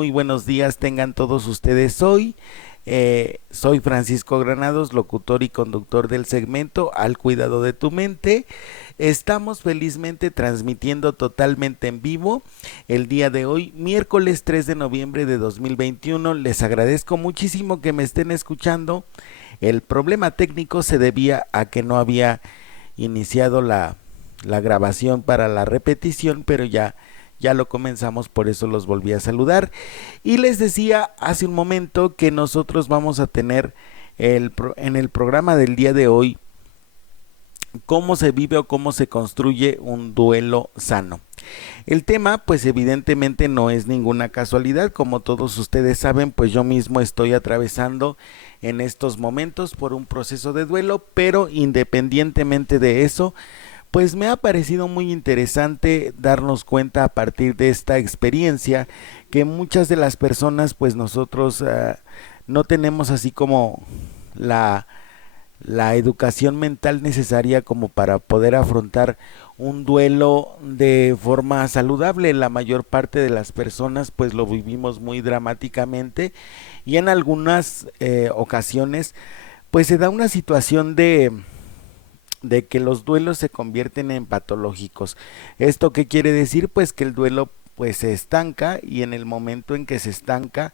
Muy buenos días tengan todos ustedes hoy. Soy Francisco Granados, locutor y conductor del segmento Al Cuidado de tu Mente. Estamos felizmente transmitiendo totalmente en vivo el día de hoy, miércoles 3 de noviembre de 2021. Les agradezco muchísimo que me estén escuchando. El problema técnico se debía a que no había iniciado la grabación para la repetición, pero ya lo comenzamos, por eso los volví a saludar. Y les decía hace un momento que nosotros vamos a tener en el programa del día de hoy cómo se vive o cómo se construye un duelo sano. El tema pues evidentemente no es ninguna casualidad, como todos ustedes saben, pues yo mismo estoy atravesando en estos momentos por un proceso de duelo, pero independientemente de eso, pues me ha parecido muy interesante darnos cuenta a partir de esta experiencia que muchas de las personas pues nosotros no tenemos así como la educación mental necesaria como para poder afrontar un duelo de forma saludable. La mayor parte de las personas pues lo vivimos muy dramáticamente y en algunas ocasiones pues se da una situación de que los duelos se convierten en patológicos. ¿Esto qué quiere decir? Pues que el duelo pues se estanca y en el momento en que se estanca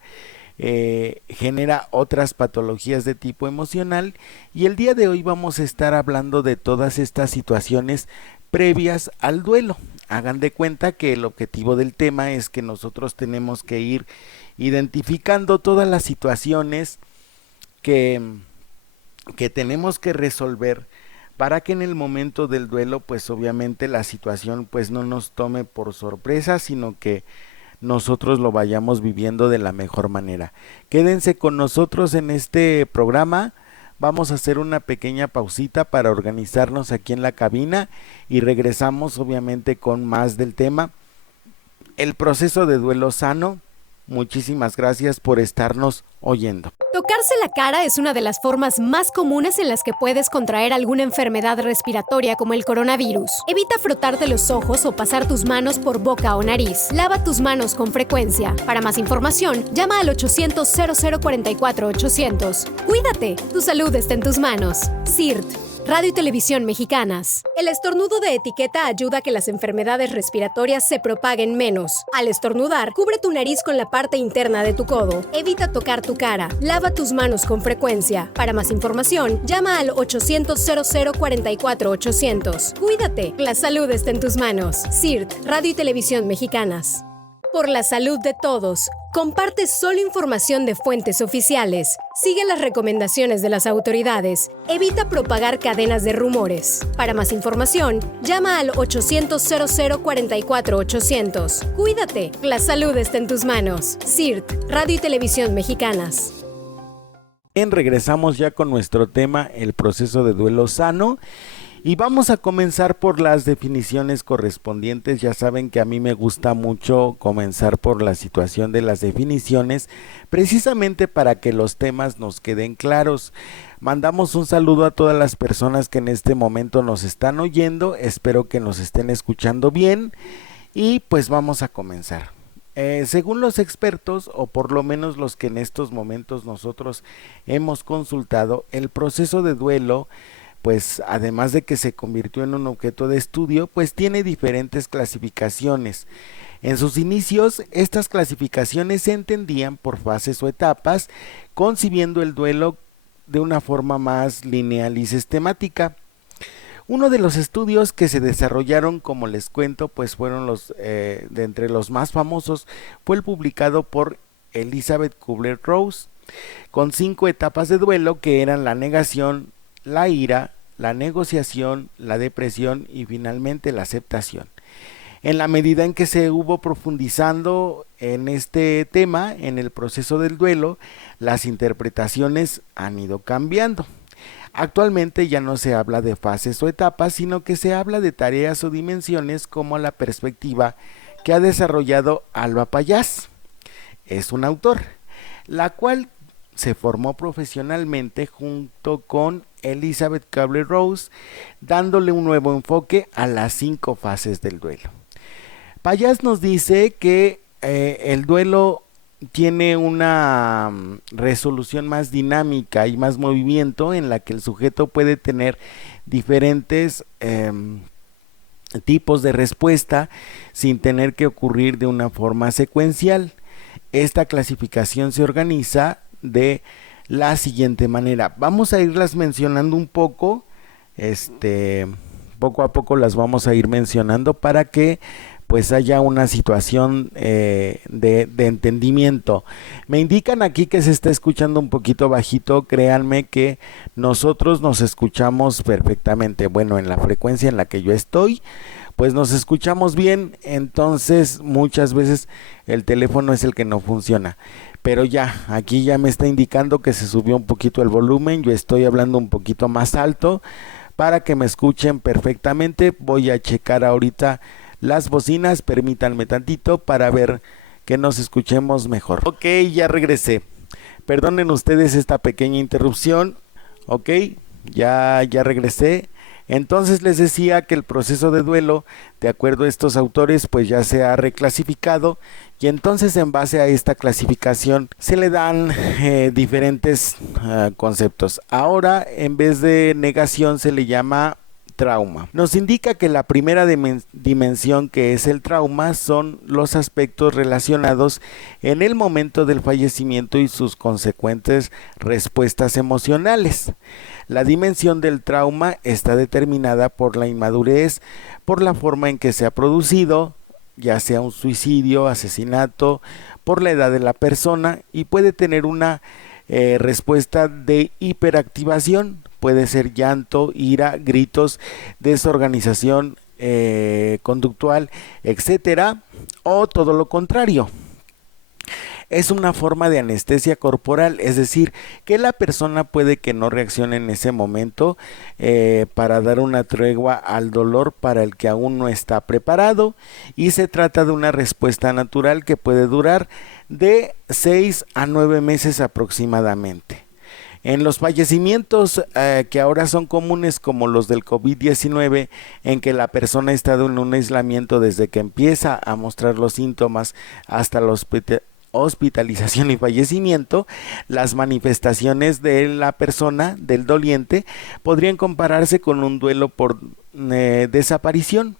genera otras patologías de tipo emocional, y el día de hoy vamos a estar hablando de todas estas situaciones previas al duelo. Hagan de cuenta que el objetivo del tema es que nosotros tenemos que ir identificando todas las situaciones que tenemos que resolver para que en el momento del duelo pues obviamente la situación pues no nos tome por sorpresa, sino que nosotros lo vayamos viviendo de la mejor manera. Quédense con nosotros en este programa. Vamos a hacer una pequeña pausita para organizarnos aquí en la cabina y regresamos obviamente con más del tema, el proceso de duelo sano. Muchísimas gracias por estarnos oyendo. Tocarse la cara es una de las formas más comunes en las que puedes contraer alguna enfermedad respiratoria como el coronavirus. Evita frotarte los ojos o pasar tus manos por boca o nariz. Lava tus manos con frecuencia. Para más información, llama al 800-0044-800. Cuídate, tu salud está en tus manos. CIRT, Radio y Televisión Mexicanas. El estornudo de etiqueta ayuda a que las enfermedades respiratorias se propaguen menos. Al estornudar, cubre tu nariz con la parte interna de tu codo. Evita tocar tu cara. Lava tus manos con frecuencia. Para más información, llama al 800-0044-800. Cuídate, la salud está en tus manos. CIRT, Radio y Televisión Mexicanas. Por la salud de todos, comparte solo información de fuentes oficiales. Sigue las recomendaciones de las autoridades. Evita propagar cadenas de rumores. Para más información, llama al 800-0044-800. Cuídate, la salud está en tus manos. CIRT, Radio y Televisión Mexicanas. Bien, regresamos ya con nuestro tema, el proceso de duelo sano. Y vamos a comenzar por las definiciones correspondientes. Ya saben que a mí me gusta mucho comenzar por la situación de las definiciones, precisamente para que los temas nos queden claros. Mandamos un saludo a todas las personas que en este momento nos están oyendo. Espero que nos estén escuchando bien y pues vamos a comenzar. Según los expertos, o por lo menos los que en estos momentos nosotros hemos consultado, el proceso de duelo, pues además de que se convirtió en un objeto de estudio, pues tiene diferentes clasificaciones. En sus inicios, estas clasificaciones se entendían por fases o etapas, concibiendo el duelo de una forma más lineal y sistemática. Uno de los estudios que se desarrollaron, como les cuento, pues fueron de entre los más famosos, fue el publicado por Elizabeth Kubler-Ross, con 5 etapas de duelo que eran la negación, la ira, la negociación, la depresión y finalmente la aceptación. En la medida en que se hubo profundizando en este tema, en el proceso del duelo, las interpretaciones han ido cambiando. Actualmente ya no se habla de fases o etapas, sino que se habla de tareas o dimensiones, como la perspectiva que ha desarrollado Alba Pallás. Es un autor, la cual se formó profesionalmente junto con Elizabeth Kubler-Ross, dándole un nuevo enfoque a las 5 fases del duelo. Pallás nos dice que el duelo tiene una resolución más dinámica y más movimiento, en la que el sujeto puede tener diferentes tipos de respuesta sin tener que ocurrir de una forma secuencial. Esta clasificación se organiza de la siguiente manera. Vamos a irlas mencionando un poco, poco a poco las vamos a ir mencionando para que pues haya una situación de entendimiento. Me indican aquí que se está escuchando un poquito bajito. Créanme que nosotros nos escuchamos perfectamente. Bueno, en la frecuencia en la que yo estoy, pues nos escuchamos bien. Entonces muchas veces el teléfono es el que no funciona, pero ya, aquí ya me está indicando que se subió un poquito el volumen. Yo estoy hablando un poquito más alto para que me escuchen perfectamente. Voy a checar ahorita las bocinas, permítanme tantito para ver que nos escuchemos mejor. Ok, ya regresé. Perdonen ustedes esta pequeña interrupción. Ok, ya regresé. Entonces les decía que el proceso de duelo, de acuerdo a estos autores, pues ya se ha reclasificado, y entonces en base a esta clasificación se le dan diferentes conceptos. Ahora, en vez de negación, se le llama trauma. Nos indica que la primera dimensión, que es el trauma, son los aspectos relacionados en el momento del fallecimiento y sus consecuentes respuestas emocionales. La dimensión del trauma está determinada por la inmadurez, por la forma en que se ha producido, ya sea un suicidio, asesinato, por la edad de la persona, y puede tener una respuesta de hiperactivación. Puede ser llanto, ira, gritos, desorganización conductual, etcétera, o todo lo contrario. Es una forma de anestesia corporal, es decir, que la persona puede que no reaccione en ese momento para dar una tregua al dolor para el que aún no está preparado, y se trata de una respuesta natural que puede durar de 6 a 9 meses aproximadamente. En los fallecimientos que ahora son comunes, como los del COVID-19, en que la persona ha estado en un aislamiento desde que empieza a mostrar los síntomas hasta la hospitalización y fallecimiento, las manifestaciones de la persona, del doliente, podrían compararse con un duelo por desaparición.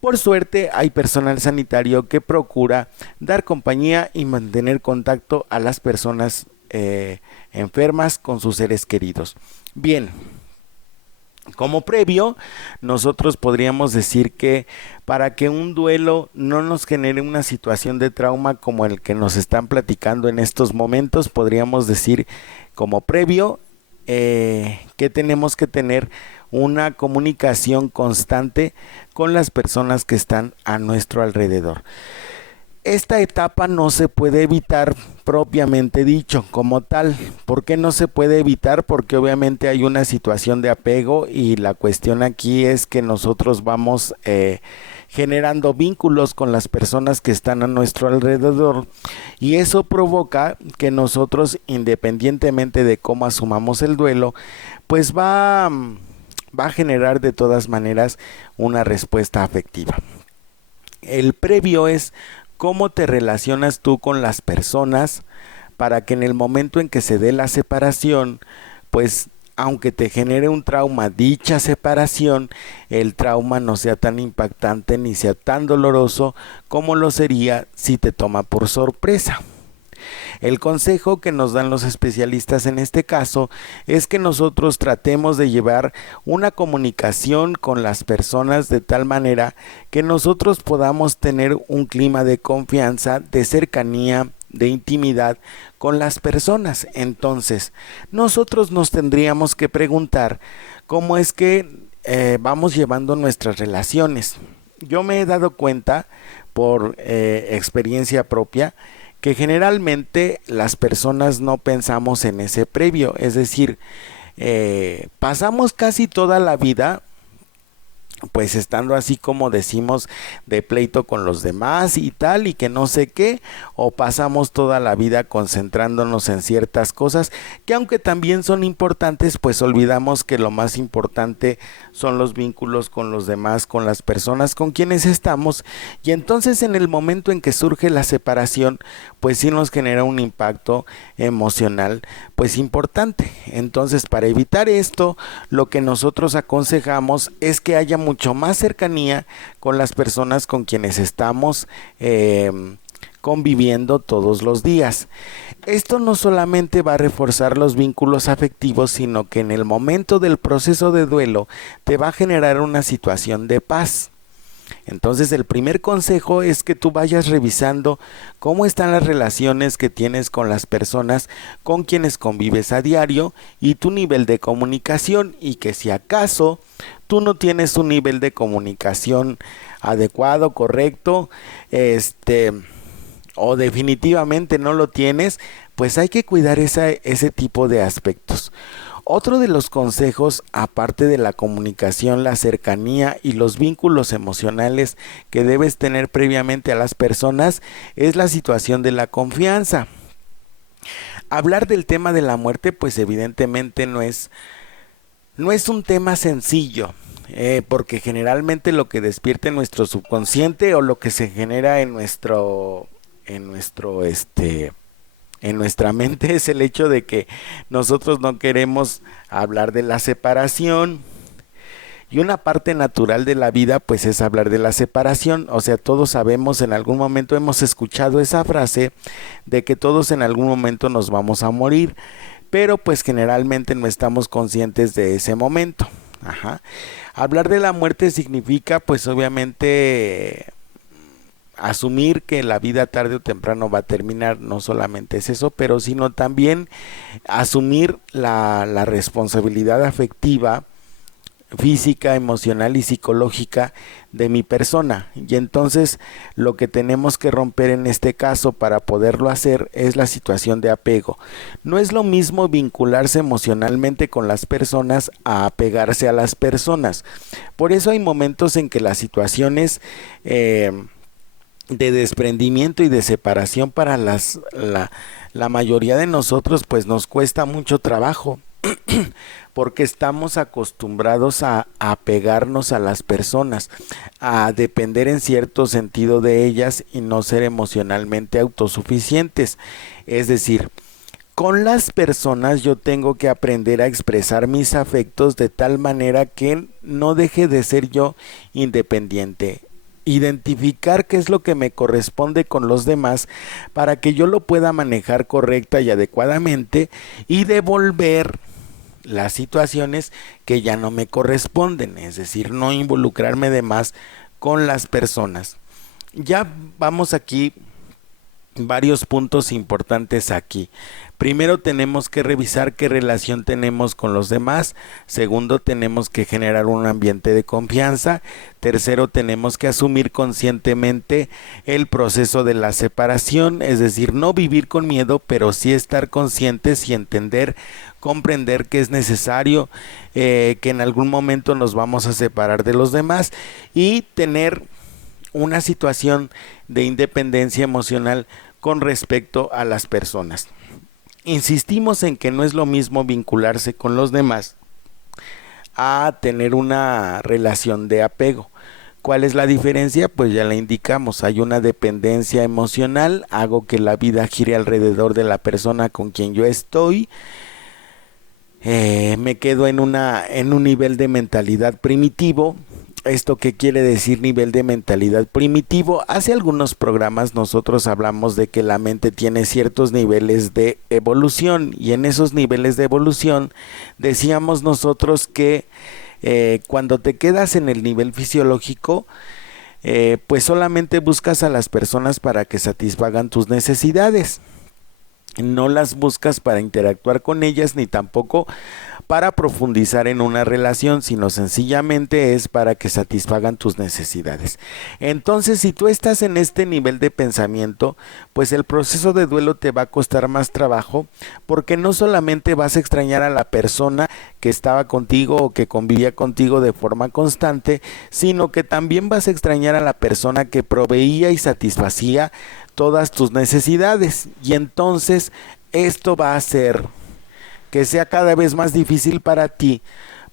Por suerte, hay personal sanitario que procura dar compañía y mantener contacto a las personas enfermas con sus seres queridos. Bien, como previo, nosotros podríamos decir que para que un duelo no nos genere una situación de trauma como el que nos están platicando en estos momentos, podríamos decir como previo que tenemos que tener una comunicación constante con las personas que están a nuestro alrededor. Esta etapa no se puede evitar propiamente dicho como tal. ¿Por qué no se puede evitar? Porque obviamente hay una situación de apego, y la cuestión aquí es que nosotros vamos generando vínculos con las personas que están a nuestro alrededor, y eso provoca que nosotros, independientemente de cómo asumamos el duelo, pues va a generar de todas maneras una respuesta afectiva. El previo es cómo te relacionas tú con las personas para que en el momento en que se dé la separación, pues aunque te genere un trauma dicha separación, el trauma no sea tan impactante ni sea tan doloroso como lo sería si te toma por sorpresa. El consejo que nos dan los especialistas en este caso es que nosotros tratemos de llevar una comunicación con las personas de tal manera que nosotros podamos tener un clima de confianza, de cercanía, de intimidad con las personas. Entonces, nosotros nos tendríamos que preguntar cómo es que vamos llevando nuestras relaciones. Yo me he dado cuenta por experiencia propia que generalmente las personas no pensamos en ese previo, es decir, pasamos casi toda la vida pues estando así como decimos de pleito con los demás y tal y que no sé qué, o pasamos toda la vida concentrándonos en ciertas cosas que aunque también son importantes, pues olvidamos que lo más importante son los vínculos con los demás, con las personas con quienes estamos, y entonces en el momento en que surge la separación, pues sí nos genera un impacto emocional pues importante. Entonces, para evitar esto, lo que nosotros aconsejamos es que haya mucho más cercanía con las personas con quienes estamos conviviendo todos los días. Esto no solamente va a reforzar los vínculos afectivos, sino que en el momento del proceso de duelo te va a generar una situación de paz. Entonces el primer consejo es que tú vayas revisando cómo están las relaciones que tienes con las personas con quienes convives a diario y tu nivel de comunicación, y que si acaso tú no tienes un nivel de comunicación adecuado, correcto, o definitivamente no lo tienes, pues hay que cuidar ese tipo de aspectos. Otro de los consejos, aparte de la comunicación, la cercanía y los vínculos emocionales que debes tener previamente a las personas, es la situación de la confianza. Hablar del tema de la muerte, pues evidentemente no es un tema sencillo, porque generalmente lo que despierta en nuestro subconsciente o lo que se genera en nuestra mente es el hecho de que nosotros no queremos hablar de la separación, y una parte natural de la vida pues es hablar de la separación. O sea, todos sabemos, en algún momento hemos escuchado esa frase de que todos en algún momento nos vamos a morir, pero pues generalmente no estamos conscientes de ese momento. Hablar de la muerte significa pues obviamente asumir que la vida tarde o temprano va a terminar. No solamente es eso, pero sino también asumir la responsabilidad afectiva, física, emocional y psicológica de mi persona. Y entonces lo que tenemos que romper en este caso para poderlo hacer es la situación de apego. No es lo mismo vincularse emocionalmente con las personas a apegarse a las personas. Por eso hay momentos en que las situaciones de desprendimiento y de separación para la mayoría de nosotros pues nos cuesta mucho trabajo, porque estamos acostumbrados a apegarnos a las personas, a depender en cierto sentido de ellas y no ser emocionalmente autosuficientes. Es decir, con las personas yo tengo que aprender a expresar mis afectos de tal manera que no deje de ser yo independiente. Identificar qué es lo que me corresponde con los demás para que yo lo pueda manejar correcta y adecuadamente, y devolver las situaciones que ya no me corresponden, es decir, no involucrarme de más con las personas. Ya vamos aquí varios puntos importantes aquí. Primero, tenemos que revisar qué relación tenemos con los demás. Segundo, tenemos que generar un ambiente de confianza. Tercero, tenemos que asumir conscientemente el proceso de la separación, es decir, no vivir con miedo, pero sí estar conscientes y entender, comprender que es necesario, que en algún momento nos vamos a separar de los demás, y tener una situación de independencia emocional con respecto a las personas. Insistimos en que no es lo mismo vincularse con los demás a tener una relación de apego. ¿Cuál es la diferencia? Pues ya la indicamos. Hay una dependencia emocional, hago que la vida gire alrededor de la persona con quien yo estoy, me quedo en un nivel de mentalidad primitivo. ¿Esto qué quiere decir, nivel de mentalidad primitivo? Hace algunos programas nosotros hablamos de que la mente tiene ciertos niveles de evolución, y en esos niveles de evolución decíamos nosotros que cuando te quedas en el nivel fisiológico, pues solamente buscas a las personas para que satisfagan tus necesidades. No las buscas para interactuar con ellas ni tampoco para profundizar en una relación, sino sencillamente es para que satisfagan tus necesidades. Entonces, si tú estás en este nivel de pensamiento, pues el proceso de duelo te va a costar más trabajo, porque no solamente vas a extrañar a la persona que estaba contigo o que convivía contigo de forma constante, sino que también vas a extrañar a la persona que proveía y satisfacía todas tus necesidades. Y entonces esto va a hacer que sea cada vez más difícil para ti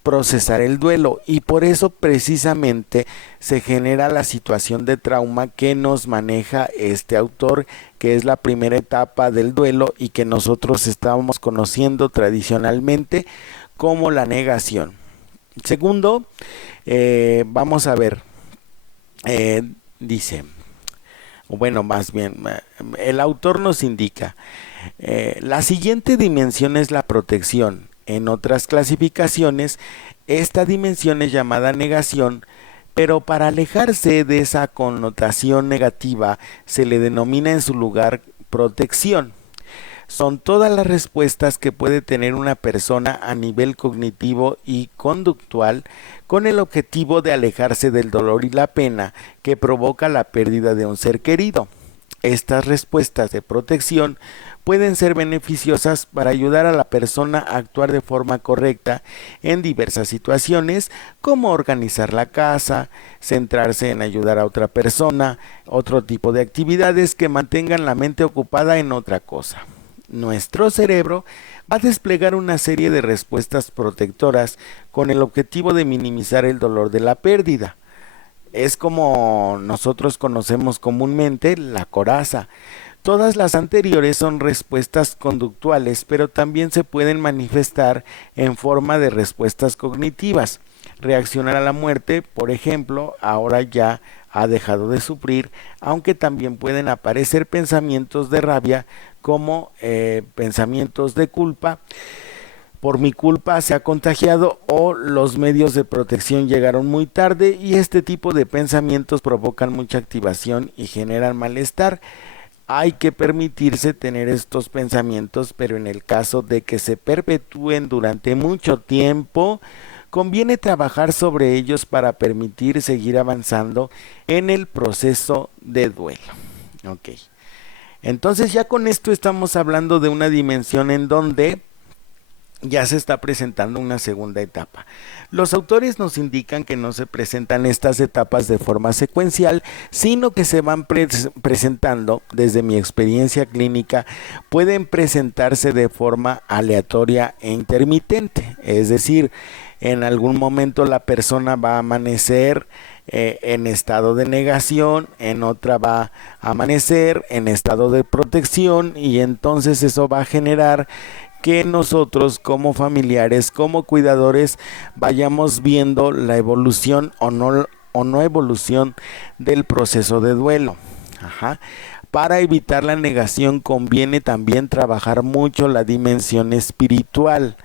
procesar el duelo, y por eso precisamente se genera la situación de trauma que nos maneja este autor, que es la primera etapa del duelo y que nosotros estábamos conociendo tradicionalmente como la negación. Segundo, vamos a ver, dice, bueno, más bien, el autor nos indica, la siguiente dimensión es la protección. En otras clasificaciones, esta dimensión es llamada negación, pero para alejarse de esa connotación negativa, se le denomina en su lugar protección. Son todas las respuestas que puede tener una persona a nivel cognitivo y conductual con el objetivo de alejarse del dolor y la pena que provoca la pérdida de un ser querido. Estas respuestas de protección pueden ser beneficiosas para ayudar a la persona a actuar de forma correcta en diversas situaciones, como organizar la casa, centrarse en ayudar a otra persona, otro tipo de actividades que mantengan la mente ocupada en otra cosa. Nuestro cerebro va a desplegar una serie de respuestas protectoras con el objetivo de minimizar el dolor de la pérdida. Es como nosotros conocemos comúnmente la coraza. Todas las anteriores son respuestas conductuales, pero también se pueden manifestar en forma de respuestas cognitivas. Reaccionar a la muerte, por ejemplo, ahora ya ha dejado de sufrir, aunque también pueden aparecer pensamientos de rabia como pensamientos de culpa. Por mi culpa se ha contagiado, o los medios de protección llegaron muy tarde, y este tipo de pensamientos provocan mucha activación y generan malestar. Hay que permitirse tener estos pensamientos, pero en el caso de que se perpetúen durante mucho tiempo, conviene trabajar sobre ellos para permitir seguir avanzando en el proceso de duelo. Ok. Entonces ya con esto estamos hablando de una dimensión en donde ya se está presentando una segunda etapa. Los autores nos indican que no se presentan estas etapas de forma secuencial, sino que se van presentando, desde mi experiencia clínica, pueden presentarse de forma aleatoria e intermitente. Es decir, en algún momento la persona va a amanecer en estado de negación, en otra va a amanecer en estado de protección, y entonces eso va a generar que nosotros como familiares, como cuidadores, vayamos viendo la evolución o no evolución del proceso de duelo. Para evitar la negación conviene también trabajar mucho la dimensión espiritual.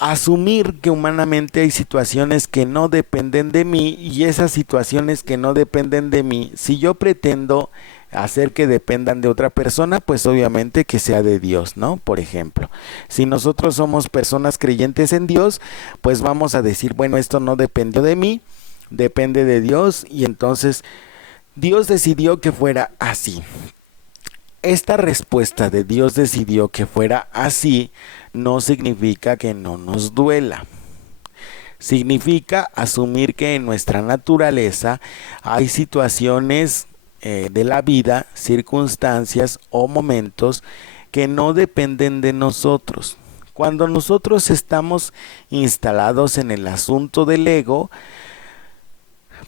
Asumir que humanamente hay situaciones que no dependen de mí, y esas situaciones que no dependen de mí, si yo pretendo hacer que dependan de otra persona, pues obviamente que sea de Dios, ¿no? Por ejemplo, si nosotros somos personas creyentes en Dios, pues vamos a decir, bueno, esto no dependió de mí, depende de Dios, y entonces Dios decidió que fuera así. Esta respuesta de Dios decidió que fuera así no significa que no nos duela. Significa asumir que en nuestra naturaleza hay situaciones de la vida, circunstancias o momentos que no dependen de nosotros. Cuando nosotros estamos instalados en el asunto del ego,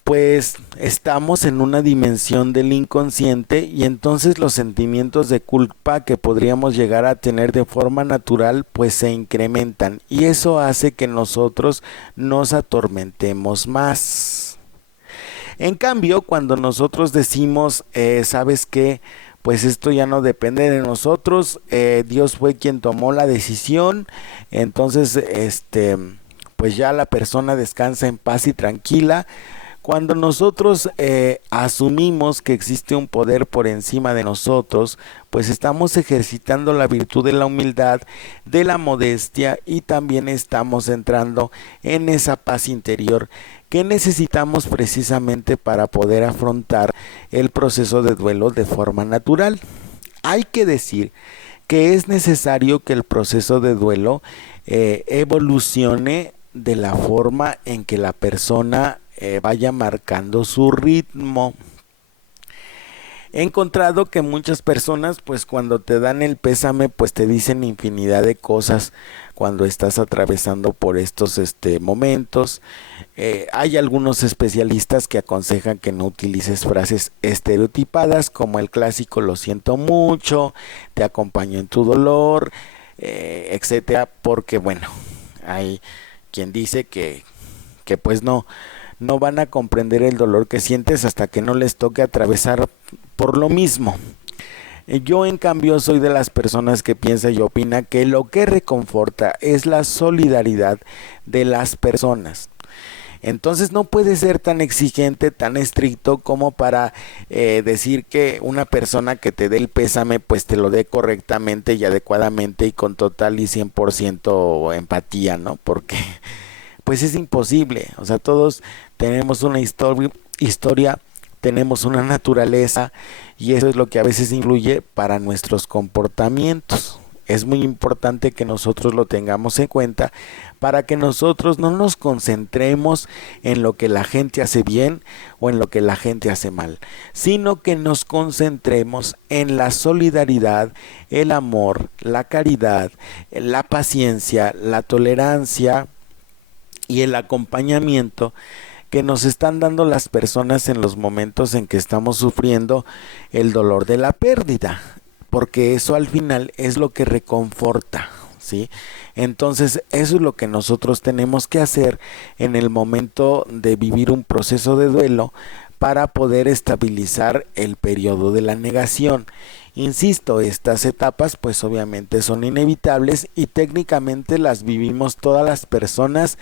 pues estamos en una dimensión del inconsciente, y entonces los sentimientos de culpa que podríamos llegar a tener de forma natural pues se incrementan, y eso hace que nosotros nos atormentemos más. En cambio, cuando nosotros decimos, ¿sabes qué? Pues esto ya no depende de nosotros, Dios fue quien tomó la decisión, entonces pues ya la persona descansa en paz y tranquila. Cuando nosotros asumimos que existe un poder por encima de nosotros, pues estamos ejercitando la virtud de la humildad, de la modestia, y también estamos entrando en esa paz interior que necesitamos precisamente para poder afrontar el proceso de duelo de forma natural. Hay que decir que es necesario que el proceso de duelo evolucione de la forma en que la persona vaya marcando su ritmo. He encontrado que muchas personas, pues cuando te dan el pésame, pues te dicen infinidad de cosas cuando estás atravesando por estos momentos. Hay algunos especialistas que aconsejan que no utilices frases estereotipadas como el clásico lo siento mucho, te acompaño en tu dolor, etcétera, porque bueno, hay quien dice que pues no van a comprender el dolor que sientes hasta que no les toque atravesar por lo mismo. Yo en cambio soy de las personas que piensa y opina que lo que reconforta es la solidaridad de las personas. Entonces no puede ser tan exigente, tan estricto como para decir que una persona que te dé el pésame pues te lo dé correctamente y adecuadamente y con total y 100% empatía, ¿no? Porque pues es imposible. O sea, todos tenemos una historia, tenemos una naturaleza, y eso es lo que a veces influye para nuestros comportamientos. Es muy importante que nosotros lo tengamos en cuenta para que nosotros no nos concentremos en lo que la gente hace bien o en lo que la gente hace mal, sino que nos concentremos en la solidaridad, el amor, la caridad, la paciencia, la tolerancia y el acompañamiento que nos están dando las personas en los momentos en que estamos sufriendo el dolor de la pérdida, porque eso al final es lo que reconforta, ¿sí? Entonces eso es lo que nosotros tenemos que hacer en el momento de vivir un proceso de duelo para poder estabilizar el periodo de la negación. Insisto, estas etapas pues obviamente son inevitables y técnicamente las vivimos todas las personas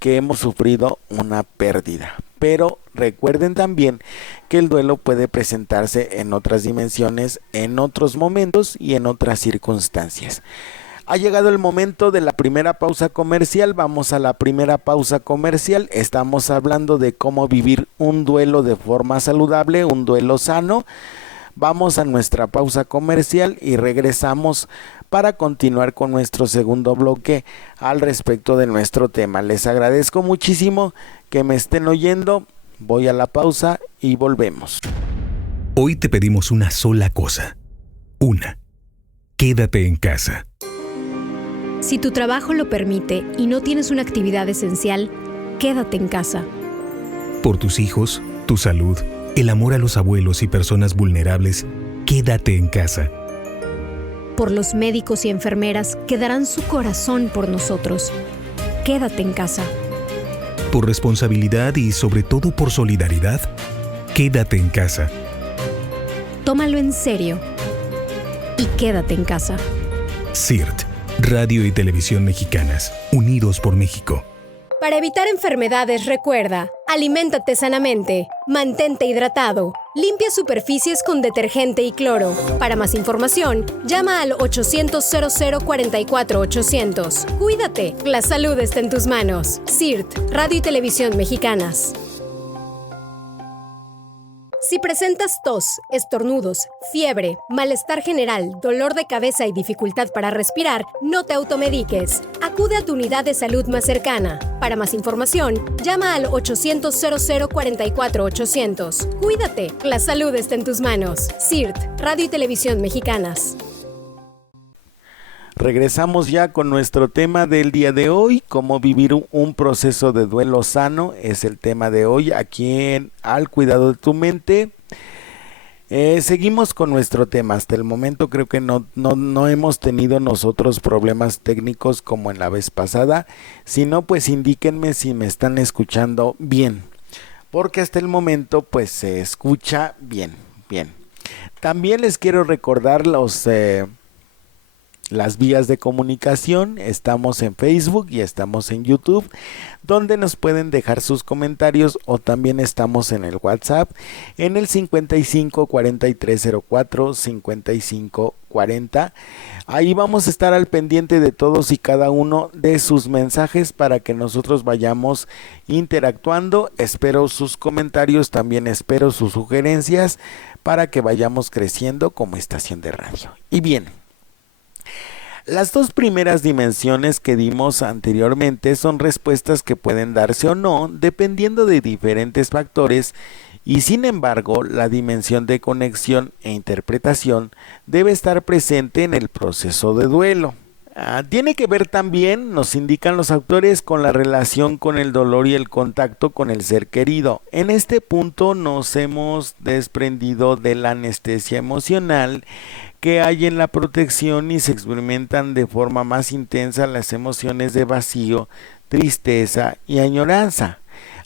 que hemos sufrido una pérdida. Pero recuerden también que el duelo puede presentarse en otras dimensiones, en otros momentos y en otras circunstancias. Ha llegado el momento de la primera pausa comercial. Vamos a la primera pausa comercial. Estamos hablando de cómo vivir un duelo de forma saludable, un duelo sano. Vamos a nuestra pausa comercial y regresamos para continuar con nuestro segundo bloque al respecto de nuestro tema. Les agradezco muchísimo que me estén oyendo. Voy a la pausa y volvemos. Hoy te pedimos una sola cosa. Una. Quédate en casa. Si tu trabajo lo permite y no tienes una actividad esencial, quédate en casa. Por tus hijos, tu salud, el amor a los abuelos y personas vulnerables, quédate en casa. Por los médicos y enfermeras que darán su corazón por nosotros, quédate en casa. Por responsabilidad y sobre todo por solidaridad, quédate en casa. Tómalo en serio y quédate en casa. CIRT, Radio y Televisión Mexicanas, unidos por México. Para evitar enfermedades, recuerda, aliméntate sanamente, mantente hidratado, limpia superficies con detergente y cloro. Para más información, llama al 800-0044-800. Cuídate, la salud está en tus manos. CIRT, Radio y Televisión Mexicanas. Si presentas tos, estornudos, fiebre, malestar general, dolor de cabeza y dificultad para respirar, no te automediques. Acude a tu unidad de salud más cercana. Para más información, llama al 800-0044-800. Cuídate, la salud está en tus manos. CIRT, Radio y Televisión Mexicanas. Regresamos ya con nuestro tema del día de hoy, cómo vivir un proceso de duelo sano, es el tema de hoy aquí en Al Cuidado de tu Mente. Seguimos con nuestro tema. Hasta el momento creo que no hemos tenido nosotros problemas técnicos como en la vez pasada. Si no, pues indíquenme si me están escuchando bien, porque hasta el momento pues se escucha bien. También les quiero recordar las vías de comunicación. Estamos en Facebook y estamos en YouTube, donde nos pueden dejar sus comentarios, o también estamos en el WhatsApp en el 55 43 04 55 40. Ahí vamos a estar al pendiente de todos y cada uno de sus mensajes para que nosotros vayamos interactuando. Espero sus comentarios, también espero sus sugerencias para que vayamos creciendo como estación de radio. Y bien, las dos primeras dimensiones que dimos anteriormente son respuestas que pueden darse o no dependiendo de diferentes factores, y sin embargo la dimensión de conexión e interpretación debe estar presente en el proceso de duelo. Tiene que ver también, nos indican los autores, con la relación con el dolor y el contacto con el ser querido. En este punto nos hemos desprendido de la anestesia emocional que hay en la protección y se experimentan de forma más intensa las emociones de vacío, tristeza y añoranza.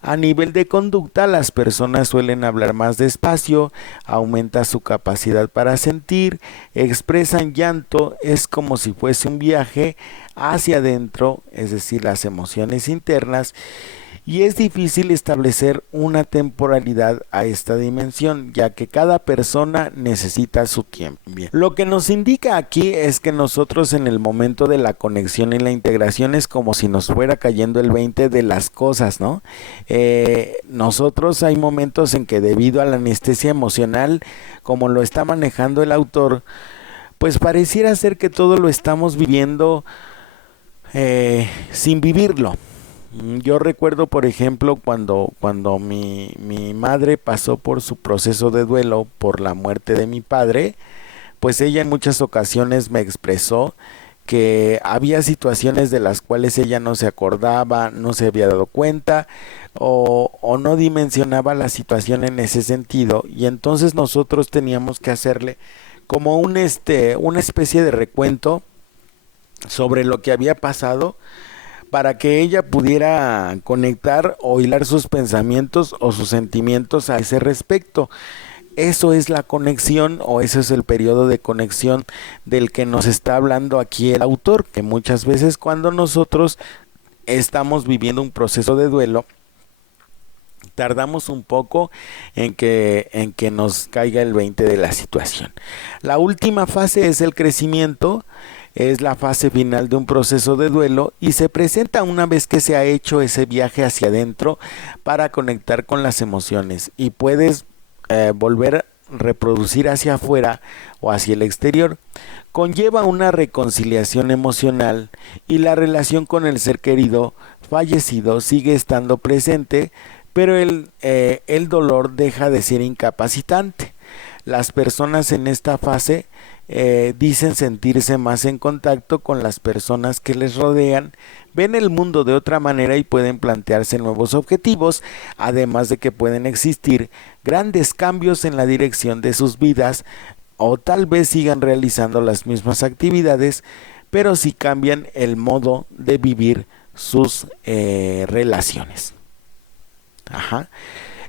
A nivel de conducta, las personas suelen hablar más despacio, aumenta su capacidad para sentir, expresan llanto, es como si fuese un viaje hacia adentro, es decir, las emociones internas, y es difícil establecer una temporalidad a esta dimensión, ya que cada persona necesita su tiempo. Bien. Lo que nos indica aquí es que nosotros en el momento de la conexión y la integración es como si nos fuera cayendo el 20 de las cosas, ¿no? Nosotros hay momentos en que debido a la anestesia emocional, como lo está manejando el autor, pues pareciera ser que todo lo estamos viviendo sin vivirlo. Yo recuerdo, por ejemplo, cuando mi madre pasó por su proceso de duelo por la muerte de mi padre, pues ella en muchas ocasiones me expresó que había situaciones de las cuales ella no se acordaba, no se había dado cuenta o no dimensionaba la situación en ese sentido, y entonces nosotros teníamos que hacerle como una especie de recuento sobre lo que había pasado, para que ella pudiera conectar o hilar sus pensamientos o sus sentimientos a ese respecto. Eso es la conexión, o ese es el periodo de conexión del que nos está hablando aquí el autor, que muchas veces cuando nosotros estamos viviendo un proceso de duelo, tardamos un poco en que nos caiga el 20 de la situación. La última fase es el crecimiento. Es la fase final de un proceso de duelo y se presenta una vez que se ha hecho ese viaje hacia adentro para conectar con las emociones, y puedes volver a reproducir hacia afuera o hacia el exterior. Conlleva una reconciliación emocional y la relación con el ser querido fallecido sigue estando presente, pero el dolor deja de ser incapacitante. Las personas en esta fase dicen sentirse más en contacto con las personas que les rodean, ven el mundo de otra manera y pueden plantearse nuevos objetivos, además de que pueden existir grandes cambios en la dirección de sus vidas, o tal vez sigan realizando las mismas actividades, pero sí cambian el modo de vivir sus relaciones.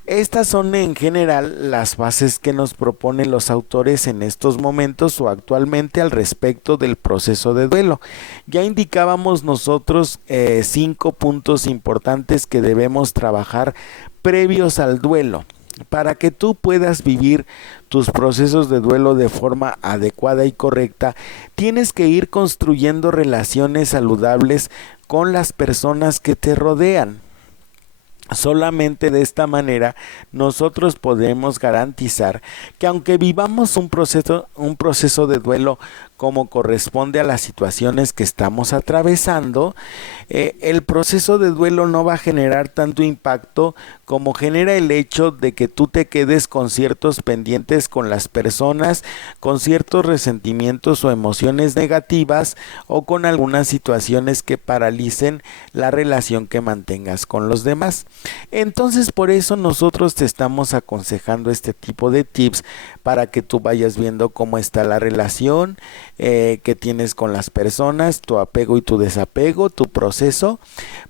Estas son en general las bases que nos proponen los autores en estos momentos o actualmente al respecto del proceso de duelo. Ya indicábamos nosotros 5 puntos importantes que debemos trabajar previos al duelo. Para que tú puedas vivir tus procesos de duelo de forma adecuada y correcta, tienes que ir construyendo relaciones saludables con las personas que te rodean. Solamente de esta manera nosotros podemos garantizar que aunque vivamos un proceso de duelo como corresponde a las situaciones que estamos atravesando, el proceso de duelo no va a generar tanto impacto como genera el hecho de que tú te quedes con ciertos pendientes con las personas, con ciertos resentimientos o emociones negativas, o con algunas situaciones que paralicen la relación que mantengas con los demás. Entonces, por eso nosotros te estamos aconsejando este tipo de tips para que tú vayas viendo cómo está la relación, que tienes con las personas, tu apego y tu desapego, tu proceso,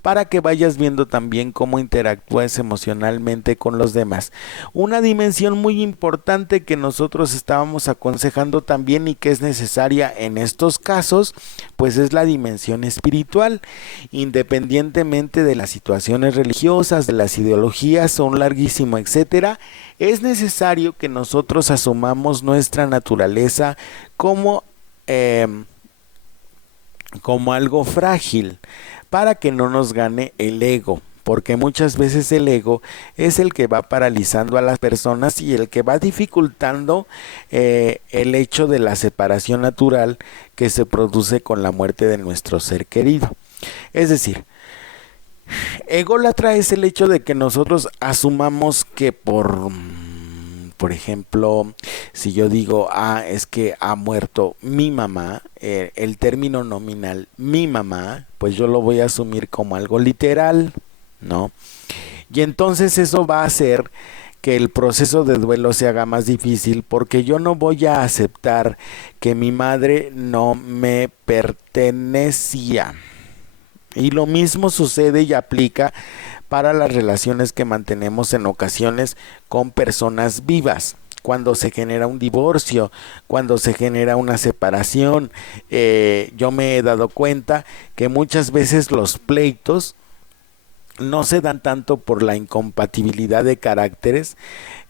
para que vayas viendo también cómo interactúas emocionalmente con los demás. Una dimensión muy importante que nosotros estábamos aconsejando también y que es necesaria en estos casos, pues es la dimensión espiritual, independientemente de las situaciones religiosas, de las ideologías, son larguísimo, etcétera. Es necesario que nosotros asumamos nuestra naturaleza como algo frágil, para que no nos gane el ego, porque muchas veces el ego es el que va paralizando a las personas y el que va dificultando el hecho de la separación natural que se produce con la muerte de nuestro ser querido. Es decir, ególatra es el hecho de que nosotros asumamos que por ejemplo, si yo digo, es que ha muerto mi mamá, el término nominal mi mamá, pues yo lo voy a asumir como algo literal, ¿no? Y entonces eso va a hacer que el proceso de duelo se haga más difícil, porque yo no voy a aceptar que mi madre no me pertenecía. Y lo mismo sucede y aplica para las relaciones que mantenemos en ocasiones con personas vivas. Cuando se genera un divorcio, cuando se genera una separación, yo me he dado cuenta que muchas veces los pleitos no se dan tanto por la incompatibilidad de caracteres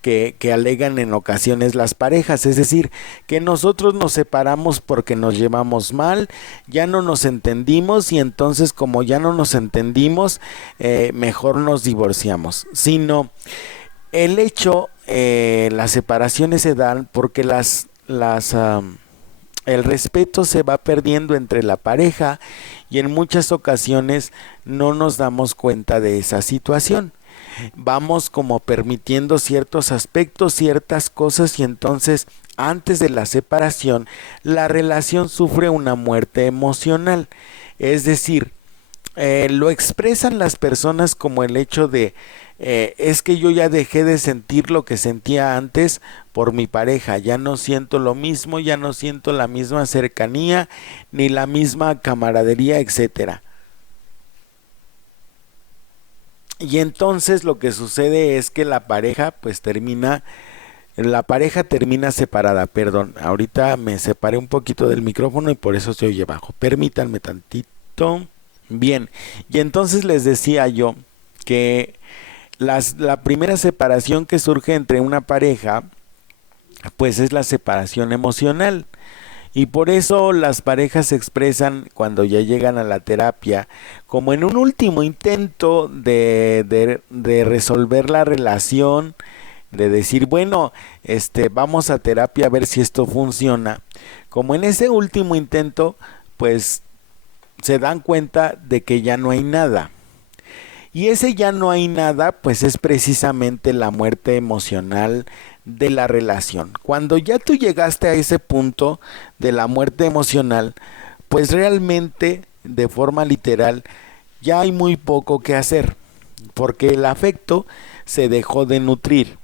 que alegan en ocasiones las parejas, es decir, que nosotros nos separamos porque nos llevamos mal, ya no nos entendimos y entonces como ya no nos entendimos, mejor nos divorciamos, sino el hecho, las separaciones se dan porque el respeto se va perdiendo entre la pareja y en muchas ocasiones no nos damos cuenta de esa situación. Vamos como permitiendo ciertos aspectos, ciertas cosas y entonces antes de la separación la relación sufre una muerte emocional. Es decir, lo expresan las personas como el hecho de es que yo ya dejé de sentir lo que sentía antes por mi pareja, ya no siento lo mismo, ya no siento la misma cercanía ni la misma camaradería, etcétera. Y entonces lo que sucede es que la pareja termina separada. Perdón, ahorita me separé un poquito del micrófono y por eso se oye bajo. Permítanme tantito. Bien, y entonces les decía yo que la primera separación que surge entre una pareja, pues es la separación emocional. Y por eso las parejas se expresan cuando ya llegan a la terapia como en un último intento de resolver la relación, de decir, bueno, vamos a terapia a ver si esto funciona. Como en ese último intento, pues se dan cuenta de que ya no hay nada. Y ese ya no hay nada, pues es precisamente la muerte emocional de la relación. Cuando ya tú llegaste a ese punto de la muerte emocional, pues realmente, de forma literal, ya hay muy poco que hacer, porque el afecto se dejó de nutrir.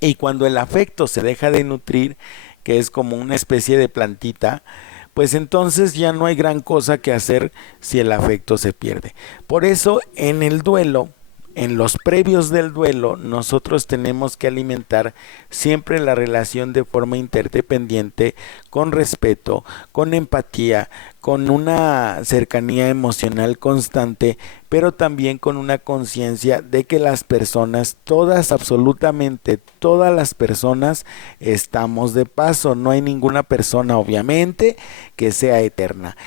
Y cuando el afecto se deja de nutrir, que es como una especie de plantita, pues entonces ya no hay gran cosa que hacer si el afecto se pierde. Por eso en el duelo, en los previos del duelo, nosotros tenemos que alimentar siempre la relación de forma interdependiente, con respeto, con empatía, con una cercanía emocional constante, pero también con una conciencia de que las personas, todas, absolutamente todas las personas, estamos de paso. No hay ninguna persona, obviamente, que sea eterna.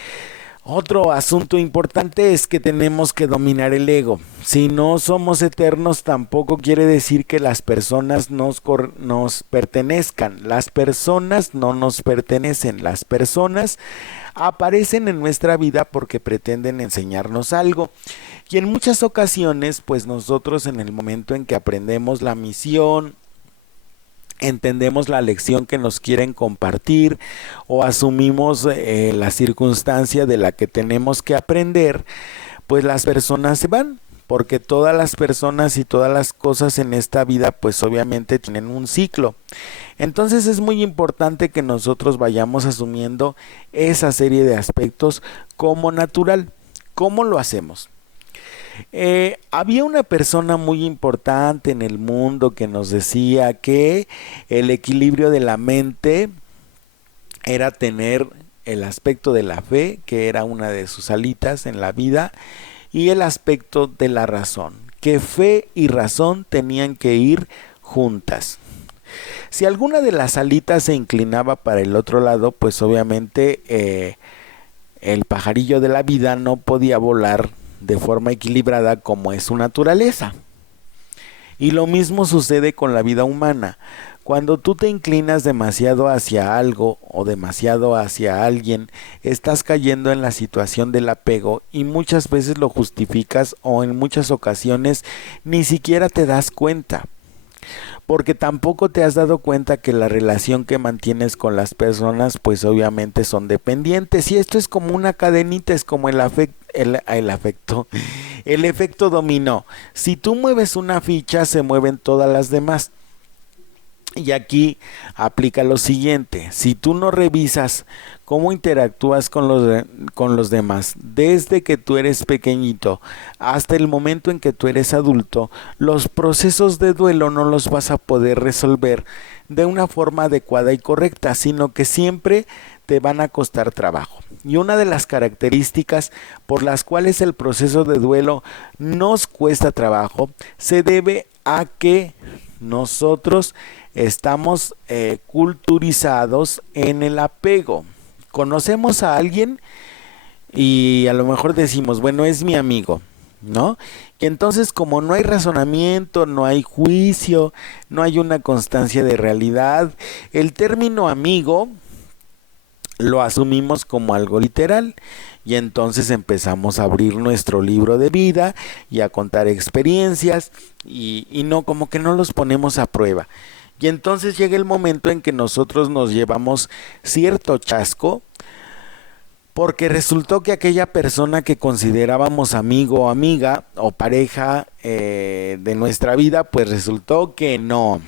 Otro asunto importante es que tenemos que dominar el ego. Si no somos eternos, tampoco quiere decir que las personas nos pertenezcan. Las personas no nos pertenecen. Las personas aparecen en nuestra vida porque pretenden enseñarnos algo. Y en muchas ocasiones, pues nosotros en el momento en que aprendemos la misión, entendemos la lección que nos quieren compartir o asumimos la circunstancia de la que tenemos que aprender, pues las personas se van, porque todas las personas y todas las cosas en esta vida pues obviamente tienen un ciclo. Entonces es muy importante que nosotros vayamos asumiendo esa serie de aspectos como natural. ¿Cómo lo hacemos? Había una persona muy importante en el mundo que nos decía que el equilibrio de la mente era tener el aspecto de la fe, que era una de sus alitas en la vida, y el aspecto de la razón, que fe y razón tenían que ir juntas. Si alguna de las alitas se inclinaba para el otro lado, pues obviamente el pajarillo de la vida no podía volar de forma equilibrada como es su naturaleza. Y lo mismo sucede con la vida humana. Cuando tú te inclinas demasiado hacia algo o demasiado hacia alguien, estás cayendo en la situación del apego y muchas veces lo justificas o en muchas ocasiones ni siquiera te das cuenta. Porque tampoco te has dado cuenta que la relación que mantienes con las personas pues obviamente son dependientes, y esto es como una cadenita, es como el efecto dominó. Si tú mueves una ficha, se mueven todas las demás. Y aquí aplica lo siguiente: si tú no revisas cómo interactúas con los demás desde que tú eres pequeñito hasta el momento en que tú eres adulto, los procesos de duelo no los vas a poder resolver de una forma adecuada y correcta, sino que siempre te van a costar trabajo. Y una de las características por las cuales el proceso de duelo nos cuesta trabajo se debe a que nosotros estamos culturizados en el apego. Conocemos a alguien y a lo mejor decimos, bueno, es mi amigo, ¿no? Y entonces, como no hay razonamiento, no hay juicio, no hay una constancia de realidad, el término amigo lo asumimos como algo literal, y entonces empezamos a abrir nuestro libro de vida y a contar experiencias y no, como que no los ponemos a prueba. Y entonces llega el momento en que nosotros nos llevamos cierto chasco porque resultó que aquella persona que considerábamos amigo o amiga o pareja de nuestra vida, pues resultó que no.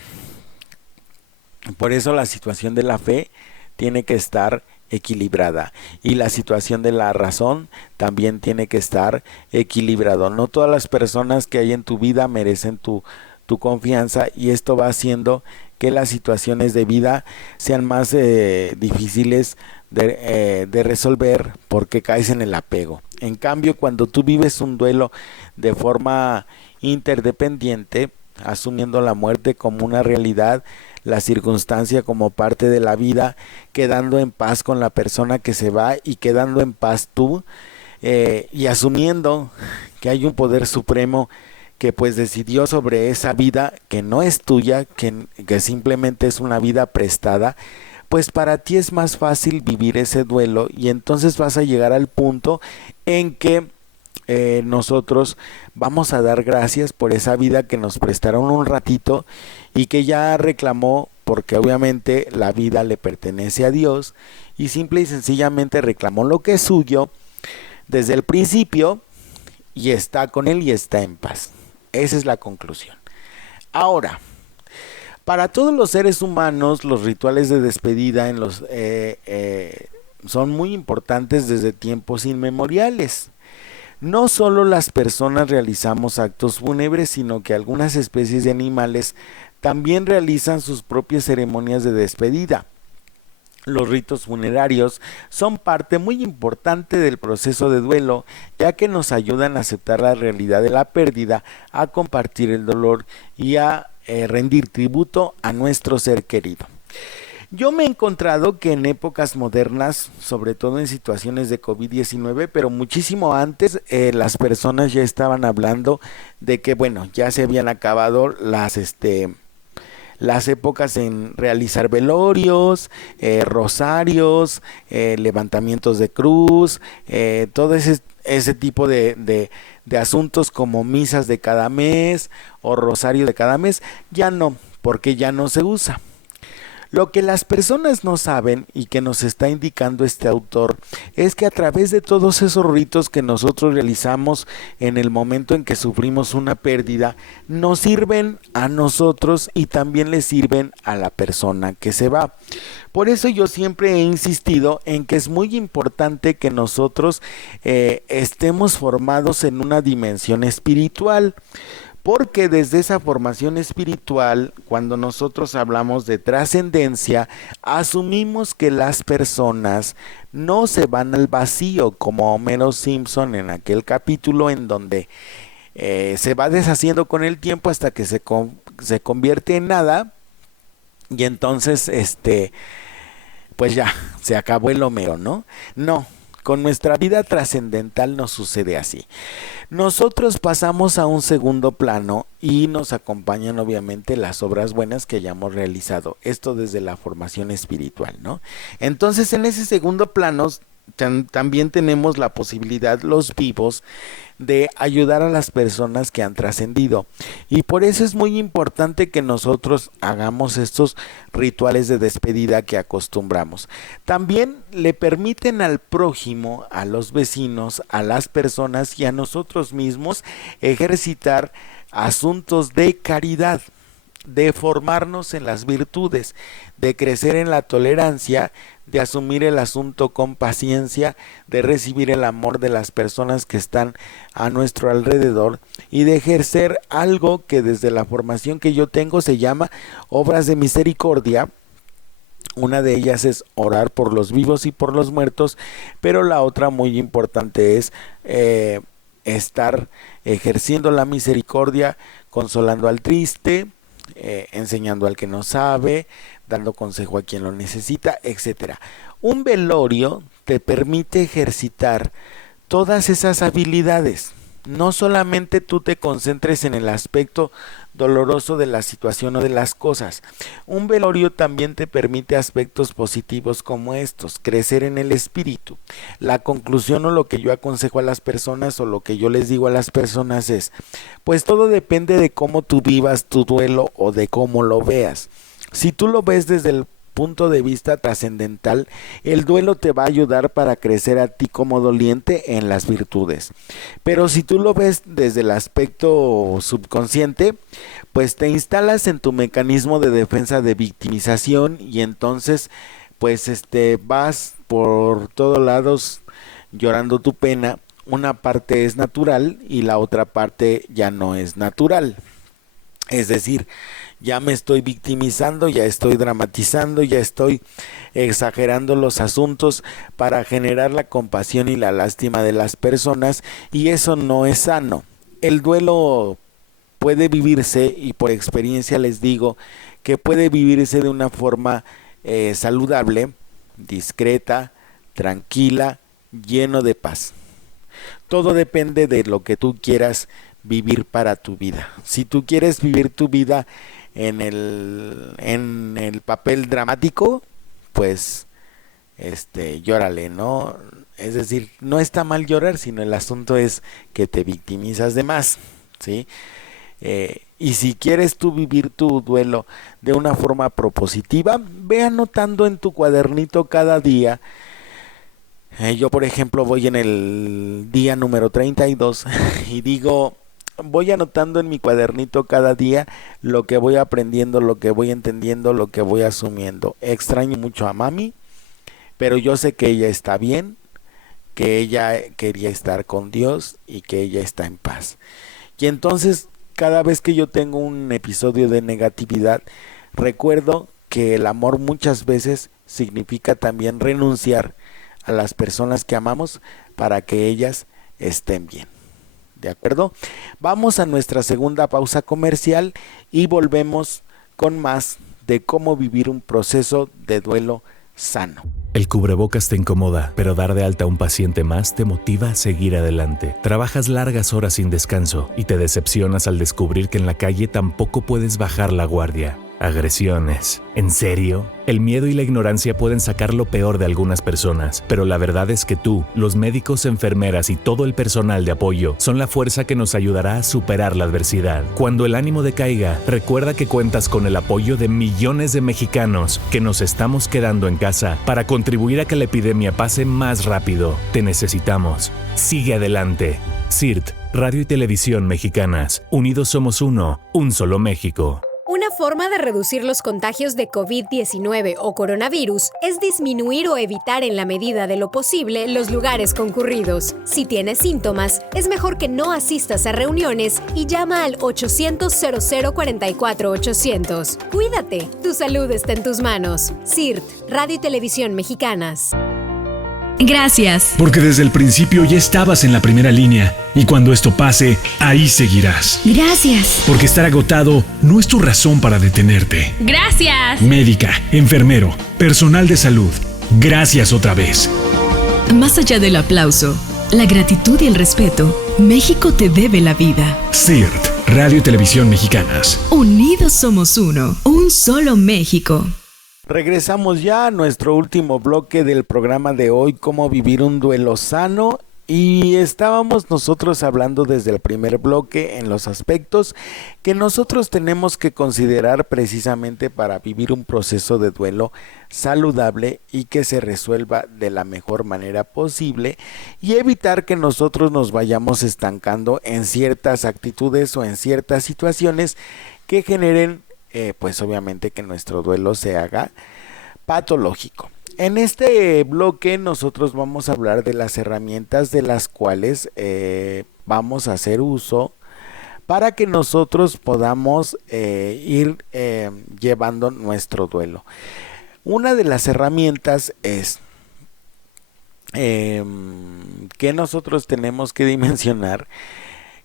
Por eso la situación de la fe tiene que estar equilibrada, y la situación de la razón también tiene que estar equilibrado. No todas las personas que hay en tu vida merecen tu confianza, y esto va haciendo que las situaciones de vida sean más difíciles de resolver porque caes en el apego. En cambio, cuando tú vives un duelo de forma interdependiente, asumiendo la muerte como una realidad, la circunstancia como parte de la vida, quedando en paz con la persona que se va y quedando en paz tú, y asumiendo que hay un poder supremo que pues decidió sobre esa vida que no es tuya, que simplemente es una vida prestada, pues para ti es más fácil vivir ese duelo, y entonces vas a llegar al punto en que nosotros vamos a dar gracias por esa vida que nos prestaron un ratito y que ya reclamó, porque obviamente la vida le pertenece a Dios, y simple y sencillamente reclamó lo que es suyo desde el principio y está con él y está en paz. Esa es la conclusión. Ahora, para todos los seres humanos, los rituales de despedida son muy importantes desde tiempos inmemoriales. No solo las personas realizamos actos fúnebres, sino que algunas especies de animales también realizan sus propias ceremonias de despedida. Los ritos funerarios son parte muy importante del proceso de duelo, ya que nos ayudan a aceptar la realidad de la pérdida, a compartir el dolor y a rendir tributo a nuestro ser querido. Yo me he encontrado que en épocas modernas, sobre todo en situaciones de COVID-19, pero muchísimo antes, las personas ya estaban hablando de que, bueno, ya se habían acabado las épocas en realizar velorios, rosarios, levantamientos de cruz, todo ese tipo de asuntos como misas de cada mes o rosario de cada mes. Ya no, porque ya no se usa. Lo que las personas no saben y que nos está indicando este autor es que a través de todos esos ritos que nosotros realizamos en el momento en que sufrimos una pérdida, nos sirven a nosotros y también le sirven a la persona que se va. Por eso yo siempre he insistido en que es muy importante que nosotros estemos formados en una dimensión espiritual. Porque desde esa formación espiritual, cuando nosotros hablamos de trascendencia, asumimos que las personas no se van al vacío, como Homero Simpson en aquel capítulo en donde se va deshaciendo con el tiempo hasta que se convierte en nada, y entonces pues ya, se acabó el Homero, ¿no? No. Con nuestra vida trascendental no sucede así. Nosotros pasamos a un segundo plano y nos acompañan obviamente las obras buenas que hayamos realizado. Esto desde la formación espiritual, ¿no? Entonces en ese segundo plano también tenemos la posibilidad, los vivos, de ayudar a las personas que han trascendido. Y por eso es muy importante que nosotros hagamos estos rituales de despedida que acostumbramos. También le permiten al prójimo, a los vecinos, a las personas y a nosotros mismos ejercitar asuntos de caridad, de formarnos en las virtudes, de crecer en la tolerancia, de asumir el asunto con paciencia, de recibir el amor de las personas que están a nuestro alrededor y de ejercer algo que desde la formación que yo tengo se llama obras de misericordia. Una de ellas es orar por los vivos y por los muertos, pero la otra muy importante es estar ejerciendo la misericordia, consolando al triste, enseñando al que no sabe, dando consejo a quien lo necesita, etcétera. Un velorio te permite ejercitar todas esas habilidades. No solamente tú te concentres en el aspecto doloroso de la situación o de las cosas. Un velorio también te permite aspectos positivos como estos, crecer en el espíritu. La conclusión o lo que yo aconsejo a las personas o lo que yo les digo a las personas es, pues todo depende de cómo tú vivas tu duelo o de cómo lo veas. Si tú lo ves desde el punto de vista trascendental, el duelo te va a ayudar para crecer a ti como doliente en las virtudes. Pero si tú lo ves desde el aspecto subconsciente, pues te instalas en tu mecanismo de defensa de victimización y entonces pues vas por todos lados llorando tu pena. Una parte es natural y la otra parte ya no es natural. Es decir, ya me estoy victimizando, ya estoy dramatizando, ya estoy exagerando los asuntos para generar la compasión y la lástima de las personas, y eso no es sano. El duelo puede vivirse, y por experiencia les digo que puede vivirse de una forma saludable, discreta, tranquila, lleno de paz. Todo depende de lo que tú quieras vivir para tu vida. Si tú quieres vivir tu vida en el papel dramático, pues llórale, ¿no? Es decir, no está mal llorar, sino el asunto es que te victimizas de más, ¿sí? Y si quieres tú vivir tu duelo de una forma propositiva, ve anotando en tu cuadernito cada día. Yo, por ejemplo, voy en el día número 32 y digo, voy anotando en mi cuadernito cada día lo que voy aprendiendo, lo que voy entendiendo, lo que voy asumiendo. Extraño mucho a mami, pero yo sé que ella está bien, que ella quería estar con Dios y que ella está en paz. Y entonces, cada vez que yo tengo un episodio de negatividad, recuerdo que el amor muchas veces significa también renunciar a las personas que amamos para que ellas estén bien. ¿De acuerdo? Vamos a nuestra segunda pausa comercial y volvemos con más de cómo vivir un proceso de duelo sano. El cubrebocas te incomoda, pero dar de alta a un paciente más te motiva a seguir adelante. Trabajas largas horas sin descanso y te decepcionas al descubrir que en la calle tampoco puedes bajar la guardia. Agresiones. ¿En serio? El miedo y la ignorancia pueden sacar lo peor de algunas personas, pero la verdad es que tú, los médicos, enfermeras y todo el personal de apoyo son la fuerza que nos ayudará a superar la adversidad. Cuando el ánimo decaiga, recuerda que cuentas con el apoyo de millones de mexicanos que nos estamos quedando en casa para contribuir a que la epidemia pase más rápido. Te necesitamos. Sigue adelante. CIRT, Radio y Televisión Mexicanas. Unidos somos uno, un solo México. Una forma de reducir los contagios de COVID-19 o coronavirus es disminuir o evitar en la medida de lo posible los lugares concurridos. Si tienes síntomas, es mejor que no asistas a reuniones y llama al 800-0044-800. Cuídate, tu salud está en tus manos. CIRT, Radio y Televisión Mexicanas. Gracias. Porque desde el principio ya estabas en la primera línea y cuando esto pase, ahí seguirás. Gracias. Porque estar agotado no es tu razón para detenerte. Gracias. Médica, enfermero, personal de salud, gracias otra vez. Más allá del aplauso, la gratitud y el respeto, México te debe la vida. CIRT, Radio y Televisión Mexicanas. Unidos somos uno, un solo México. Regresamos ya a nuestro último bloque del programa de hoy, cómo vivir un duelo sano, y estábamos nosotros hablando desde el primer bloque en los aspectos que nosotros tenemos que considerar precisamente para vivir un proceso de duelo saludable y que se resuelva de la mejor manera posible y evitar que nosotros nos vayamos estancando en ciertas actitudes o en ciertas situaciones que generen pues obviamente que nuestro duelo se haga patológico. En este bloque nosotros vamos a hablar de las herramientas de las cuales vamos a hacer uso para que nosotros podamos ir llevando nuestro duelo. Una de las herramientas es que nosotros tenemos que dimensionar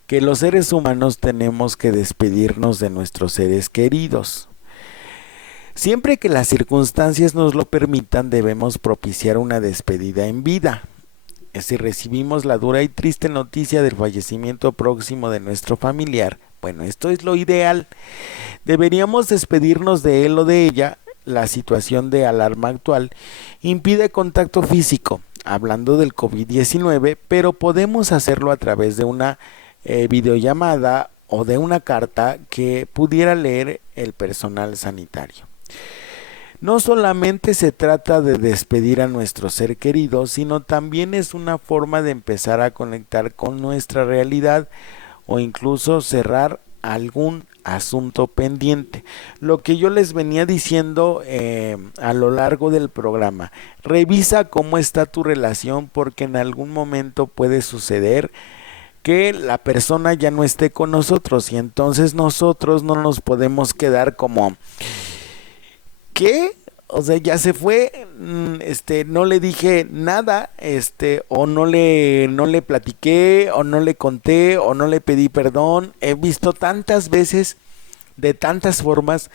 que los seres humanos tenemos que despedirnos de nuestros seres queridos. Siempre que las circunstancias nos lo permitan, debemos propiciar una despedida en vida. Si recibimos la dura y triste noticia del fallecimiento próximo de nuestro familiar, bueno, esto es lo ideal. Deberíamos despedirnos de él o de ella. La situación de alarma actual impide contacto físico, hablando del COVID-19, pero podemos hacerlo a través de una videollamada o de una carta que pudiera leer el personal sanitario. No solamente se trata de despedir a nuestro ser querido, sino también es una forma de empezar a conectar con nuestra realidad o incluso cerrar algún asunto pendiente. Lo que yo les venía diciendo a lo largo del programa, revisa cómo está tu relación porque en algún momento puede suceder que la persona ya no esté con nosotros y entonces nosotros no nos podemos quedar como ¿qué? O sea, ya se fue, no le dije nada, o no le platiqué, o no le conté, o no le pedí perdón. He visto tantas veces, de tantas formas,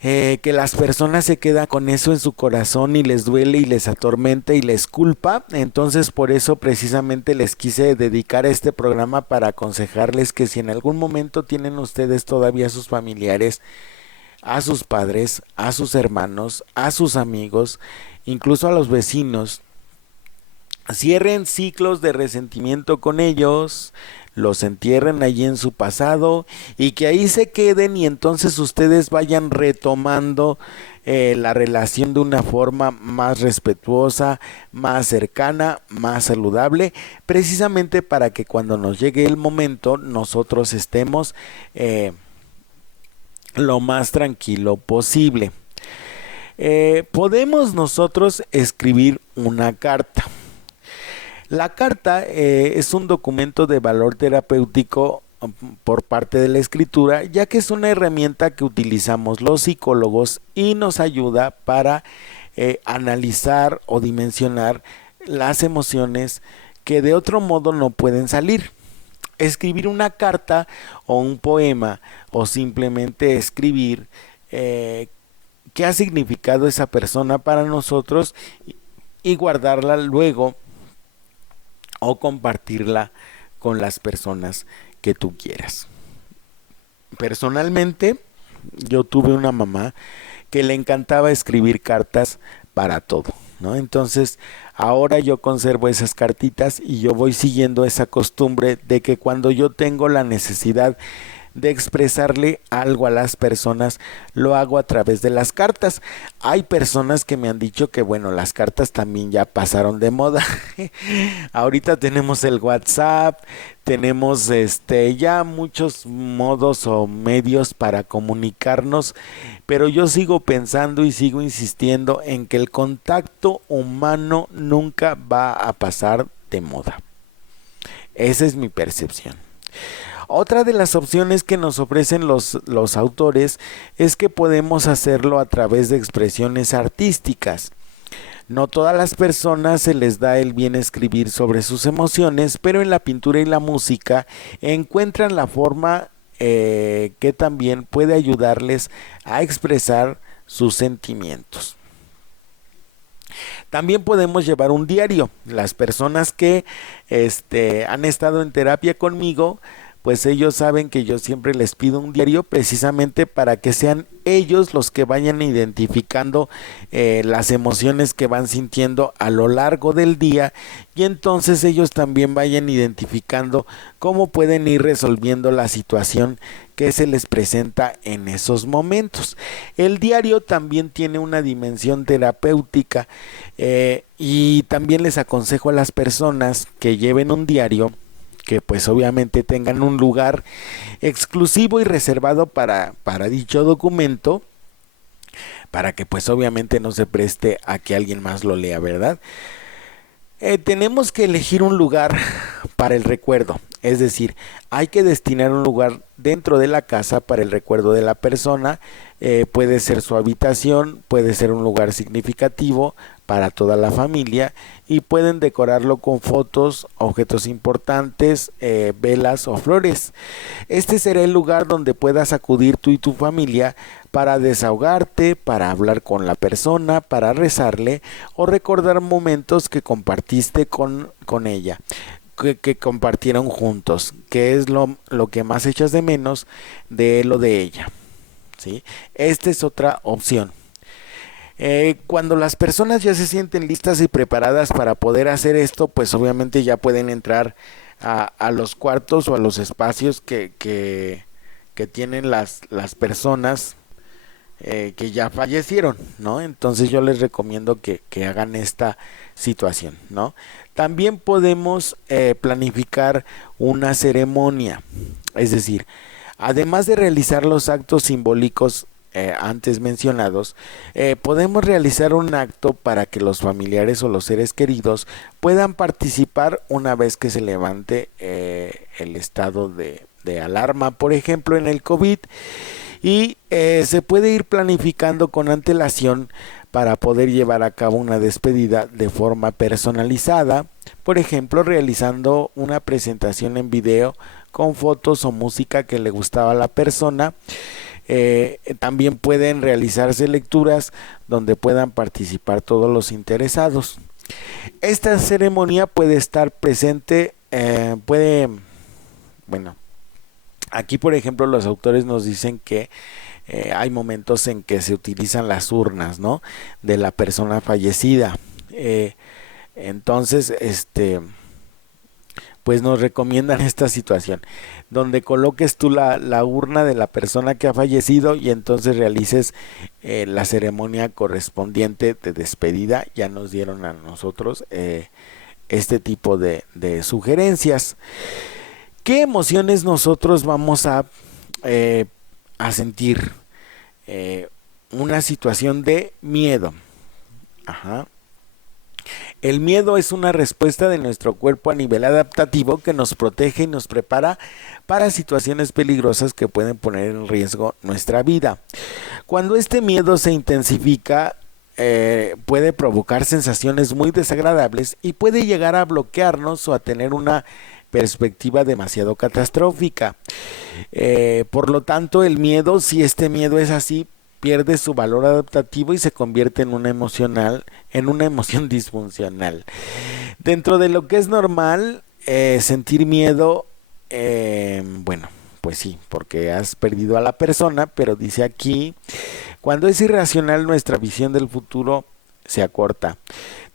que las personas se quedan con eso en su corazón y les duele y les atormenta y les culpa. Entonces por eso precisamente les quise dedicar este programa para aconsejarles que si en algún momento tienen ustedes todavía a sus familiares, a sus padres, a sus hermanos, a sus amigos, incluso a los vecinos, cierren ciclos de resentimiento con ellos, los entierren allí en su pasado y que ahí se queden y entonces ustedes vayan retomando la relación de una forma más respetuosa, más cercana, más saludable, precisamente para que cuando nos llegue el momento nosotros estemos lo más tranquilo posible. Podemos nosotros escribir una carta. La carta es un documento de valor terapéutico por parte de la escritura, ya que es una herramienta que utilizamos los psicólogos y nos ayuda para analizar o dimensionar las emociones que de otro modo no pueden salir. Escribir una carta o un poema o simplemente escribir qué ha significado esa persona para nosotros y guardarla luego o compartirla con las personas que tú quieras. Personalmente, yo tuve una mamá que le encantaba escribir cartas para todo, ¿no? Entonces, ahora yo conservo esas cartitas y yo voy siguiendo esa costumbre de que cuando yo tengo la necesidad de expresarle algo a las personas, lo hago a través de las cartas. Hay personas que me han dicho que bueno, las cartas también ya pasaron de moda. Ahorita tenemos el WhatsApp, tenemos ya muchos modos o medios para comunicarnos, pero yo sigo pensando y sigo insistiendo en que el contacto humano nunca va a pasar de moda. Esa es mi percepción. Otra de las opciones que nos ofrecen los autores es que podemos hacerlo a través de expresiones artísticas. No todas las personas se les da el bien escribir sobre sus emociones, pero en la pintura y la música encuentran la forma que también puede ayudarles a expresar sus sentimientos. También podemos llevar un diario. Las personas que han estado en terapia conmigo, pues ellos saben que yo siempre les pido un diario precisamente para que sean ellos los que vayan identificando las emociones que van sintiendo a lo largo del día, y entonces ellos también vayan identificando cómo pueden ir resolviendo la situación que se les presenta en esos momentos. El diario también tiene una dimensión terapéutica, y también les aconsejo a las personas que lleven un diario que pues obviamente tengan un lugar exclusivo y reservado para dicho documento, para que pues obviamente no se preste a que alguien más lo lea, ¿verdad? Tenemos que elegir un lugar para el recuerdo, es decir, hay que destinar un lugar dentro de la casa para el recuerdo de la persona. Puede ser su habitación, puede ser un lugar significativo para toda la familia, y pueden decorarlo con fotos, objetos importantes, velas o flores. Este será el lugar donde puedas acudir tú y tu familia para desahogarte, para hablar con la persona, para rezarle o recordar momentos que compartiste con ella, que compartieron juntos, que es lo que más echas de menos de él o de ella, ¿sí? Esta es otra opción. Cuando las personas ya se sienten listas y preparadas para poder hacer esto, pues obviamente ya pueden entrar a los cuartos o a los espacios que tienen las personas que ya fallecieron, ¿no? Entonces yo les recomiendo que hagan esta situación, ¿no? También podemos planificar una ceremonia, es decir, además de realizar los actos simbólicos antes mencionados, podemos realizar un acto para que los familiares o los seres queridos puedan participar una vez que se levante el estado de alarma, por ejemplo en el COVID, y se puede ir planificando con antelación para poder llevar a cabo una despedida de forma personalizada, por ejemplo realizando una presentación en video con fotos o música que le gustaba a la persona. También pueden realizarse lecturas donde puedan participar todos los interesados. Esta ceremonia puede estar presente, aquí por ejemplo los autores nos dicen que hay momentos en que se utilizan las urnas, ¿no?, de la persona fallecida. Entonces, pues nos recomiendan esta situación, donde coloques tú la urna de la persona que ha fallecido y entonces realices la ceremonia correspondiente de despedida. Ya nos dieron a nosotros este tipo de sugerencias. ¿Qué emociones nosotros vamos a sentir? Una situación de miedo. El miedo es una respuesta de nuestro cuerpo a nivel adaptativo que nos protege y nos prepara para situaciones peligrosas que pueden poner en riesgo nuestra vida. Cuando este miedo se intensifica, puede provocar sensaciones muy desagradables y puede llegar a bloquearnos o a tener una perspectiva demasiado catastrófica. Por lo tanto, el miedo, si este miedo es así, pierde su valor adaptativo y se convierte en una emoción disfuncional. Dentro de lo que es normal, sentir miedo, pues sí, porque has perdido a la persona, pero dice aquí, cuando es irracional nuestra visión del futuro se acorta.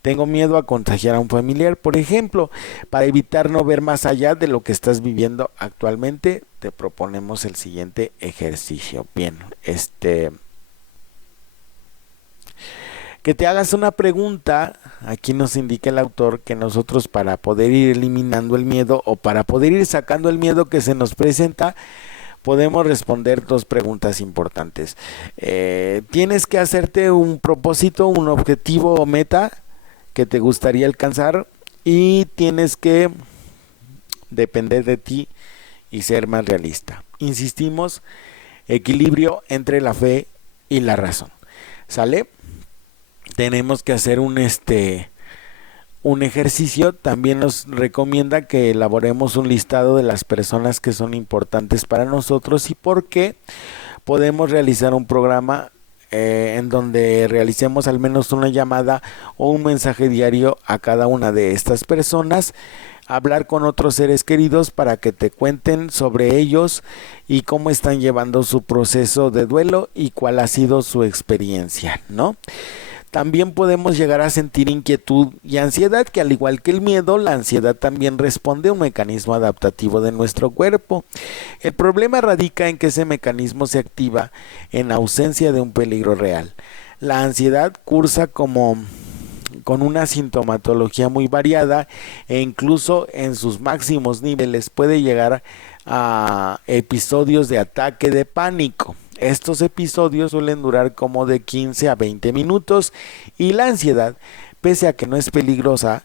Tengo miedo a contagiar a un familiar, por ejemplo. Para evitar no ver más allá de lo que estás viviendo actualmente, te proponemos el siguiente ejercicio. Bien, que te hagas una pregunta. Aquí nos indica el autor que nosotros, para poder ir eliminando el miedo o para poder ir sacando el miedo que se nos presenta, podemos responder 2 preguntas importantes. Tienes que hacerte un propósito, un objetivo o meta que te gustaría alcanzar, y tienes que depender de ti y ser más realista. Insistimos, equilibrio entre la fe y la razón. ¿Sale? Tenemos que hacer un ejercicio. También nos recomienda que elaboremos un listado de las personas que son importantes para nosotros y por qué. Podemos realizar un programa en donde realicemos al menos una llamada o un mensaje diario a cada una de estas personas, hablar con otros seres queridos para que te cuenten sobre ellos y cómo están llevando su proceso de duelo y cuál ha sido su experiencia, ¿no? También podemos llegar a sentir inquietud y ansiedad, que al igual que el miedo, la ansiedad también responde a un mecanismo adaptativo de nuestro cuerpo. El problema radica en que ese mecanismo se activa en ausencia de un peligro real. La ansiedad cursa con una sintomatología muy variada e incluso en sus máximos niveles puede llegar a episodios de ataque de pánico. Estos episodios suelen durar como de 15 a 20 minutos y la ansiedad, pese a que no es peligrosa,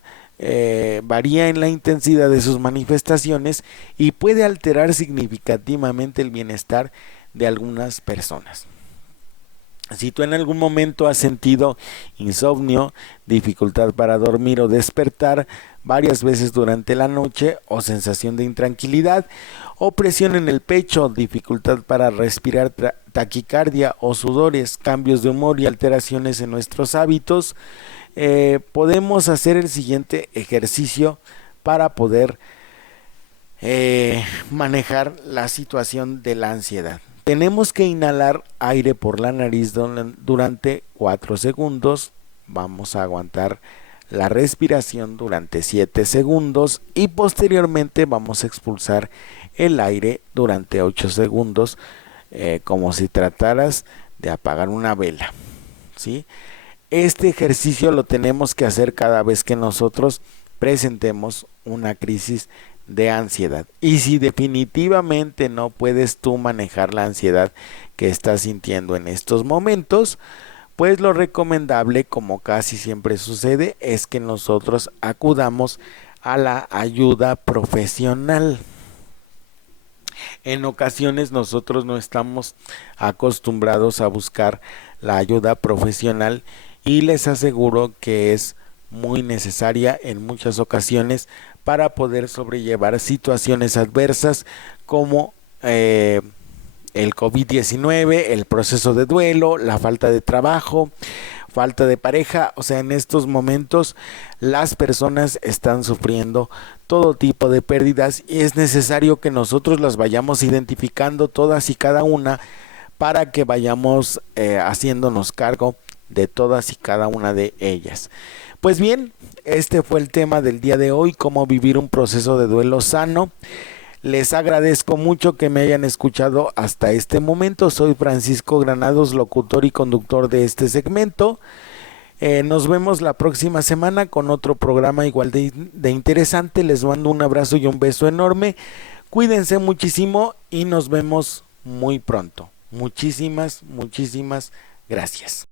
varía en la intensidad de sus manifestaciones y puede alterar significativamente el bienestar de algunas personas. Si tú en algún momento has sentido insomnio, dificultad para dormir o despertar varias veces durante la noche, o sensación de intranquilidad, o presión en el pecho, dificultad para respirar, taquicardia o sudores, cambios de humor y alteraciones en nuestros hábitos, podemos hacer el siguiente ejercicio para poder manejar la situación de la ansiedad. Tenemos que inhalar aire por la nariz durante 4 segundos. Vamos a aguantar la respiración durante 7 segundos y posteriormente vamos a expulsar el aire durante 8 segundos, como si trataras de apagar una vela, ¿sí? Este ejercicio lo tenemos que hacer cada vez que nosotros presentemos una crisis de ansiedad. Y si definitivamente no puedes tú manejar la ansiedad que estás sintiendo en estos momentos, pues lo recomendable, como casi siempre sucede, es que nosotros acudamos a la ayuda profesional. En ocasiones nosotros no estamos acostumbrados a buscar la ayuda profesional y les aseguro que es muy necesaria en muchas ocasiones para poder sobrellevar situaciones adversas como el COVID-19, el proceso de duelo, la falta de trabajo, falta de pareja. O sea, en estos momentos las personas están sufriendo todo tipo de pérdidas y es necesario que nosotros las vayamos identificando todas y cada una para que vayamos haciéndonos cargo de todas y cada una de ellas. Pues bien, este fue el tema del día de hoy, cómo vivir un proceso de duelo sano. Les agradezco mucho que me hayan escuchado hasta este momento. Soy Francisco Granados, locutor y conductor de este segmento. Nos vemos la próxima semana con otro programa igual de interesante. Les mando un abrazo y un beso enorme. Cuídense muchísimo y nos vemos muy pronto. Muchísimas gracias.